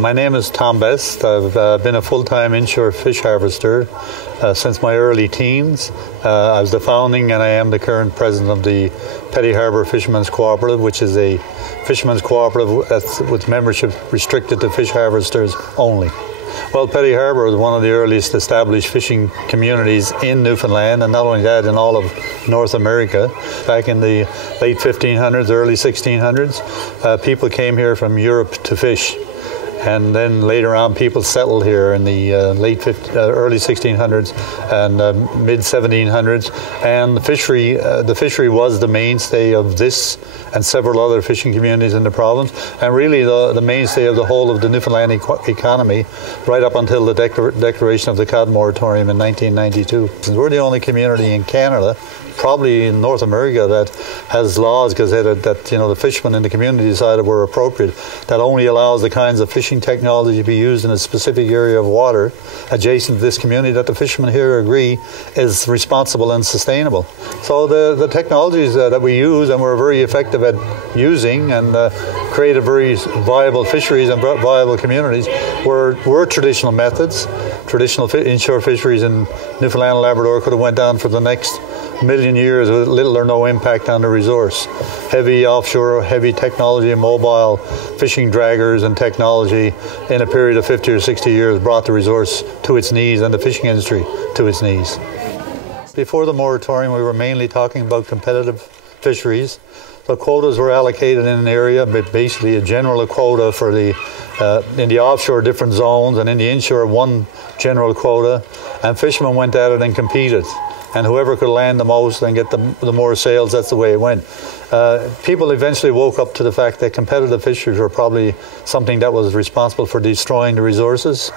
My name is Tombest. I've been a full-time inshore fish harvester since my early teens. I was the founding and I am the current president of the Petty Harbour Fishermen's Cooperative, which is a fishermen's cooperative that's with membership restricted to fish harvesters only. Well, Petty Harbour was one of the earliest established fishing communities in Newfoundland, and not only that, in all of North America. Back in the late 1500s, early 1600s, people came here from Europe to fish. And then later on, people settled here in the early 1600s and mid 1700s. And the fishery was the mainstay of this and several other fishing communities in the province, and really the mainstay of the whole of the Newfoundland economy, right up until the declaration of the cod moratorium in 1992. We're the only community in Canada, probably in North America, that has laws gazetted that the fishermen in the community decided were appropriate, that only allows the kinds of fishing technology to be used in a specific area of water adjacent to this community that the fishermen here agree is responsible and sustainable. So the technologies that we use and we're very effective at using and created very viable fisheries and viable communities were traditional methods. Traditional inshore fisheries in Newfoundland and Labrador could have went down for the next million years with little or no impact on the resource. Heavy offshore, heavy technology and mobile fishing draggers and technology in a period of 50 or 60 years brought the resource to its knees and the fishing industry to its knees. Before the moratorium, we were mainly talking about competitive fisheries. So quotas were allocated in an area, but basically a general quota for in the offshore different zones, and in the inshore one general quota, and fishermen went at it and competed. And whoever could land the most and get the more sales, that's the way it went. People eventually woke up to the fact that competitive fisheries were probably something that was responsible for destroying the resources.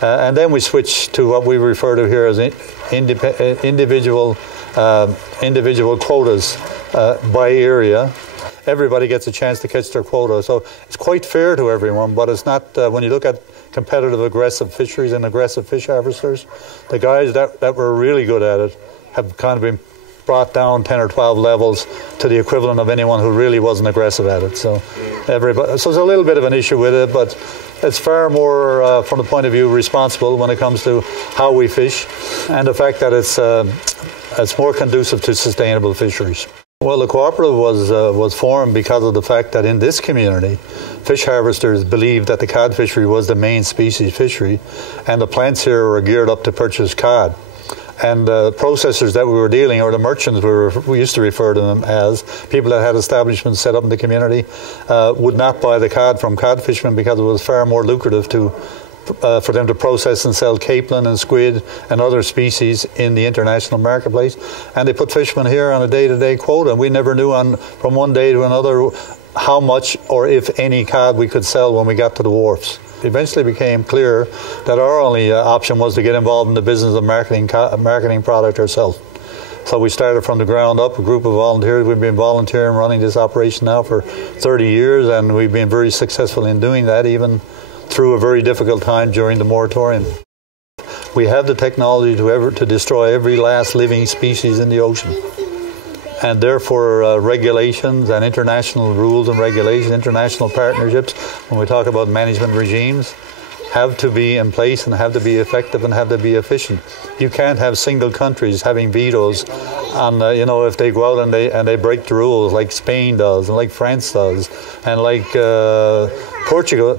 And then we switched to what we refer to here as individual quotas by area. Everybody gets a chance to catch their quota, so it's quite fair to everyone, but it's not, when you look at competitive aggressive fisheries and aggressive fish harvesters, the guys that were really good at it have kind of been brought down 10 or 12 levels to the equivalent of anyone who really wasn't aggressive at it. So there's a little bit of an issue with it, but it's far more, from the point of view, responsible when it comes to how we fish, and the fact that it's more conducive to sustainable fisheries. Well, the cooperative was formed because of the fact that in this community, fish harvesters believed that the cod fishery was the main species fishery, and the plants here were geared up to purchase cod. And the processors that we were dealing, or the merchants we used to refer to them as, people that had establishments set up in the community, would not buy the cod from cod fishermen because it was far more lucrative for them to process and sell capelin and squid and other species in the international marketplace. And they put fishermen here on a day-to-day quota. We never knew from one day to another how much or if any cod we could sell when we got to the wharfs. It eventually became clear that our only option was to get involved in the business of marketing product ourselves. So we started from the ground up, a group of volunteers. We've been volunteering running this operation now for 30 years, and we've been very successful in doing that, even through a very difficult time during the moratorium. We have the technology to destroy every last living species in the ocean. And therefore regulations and international rules and regulations, international partnerships, when we talk about management regimes, have to be in place and have to be effective and have to be efficient. You can't have single countries having vetoes on, if they go out and they break the rules, like Spain does and like France does and like Portugal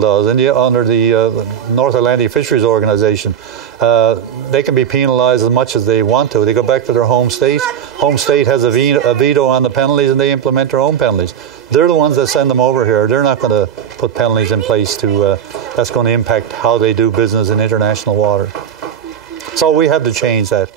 does under the North Atlantic Fisheries Organization. They can be penalized as much as they want to. They go back to their home state. Home state has a veto on the penalties, and they implement their own penalties. They're the ones that send them over here. They're not going to put penalties in place that's going to impact how they do business in international water. So we have to change that.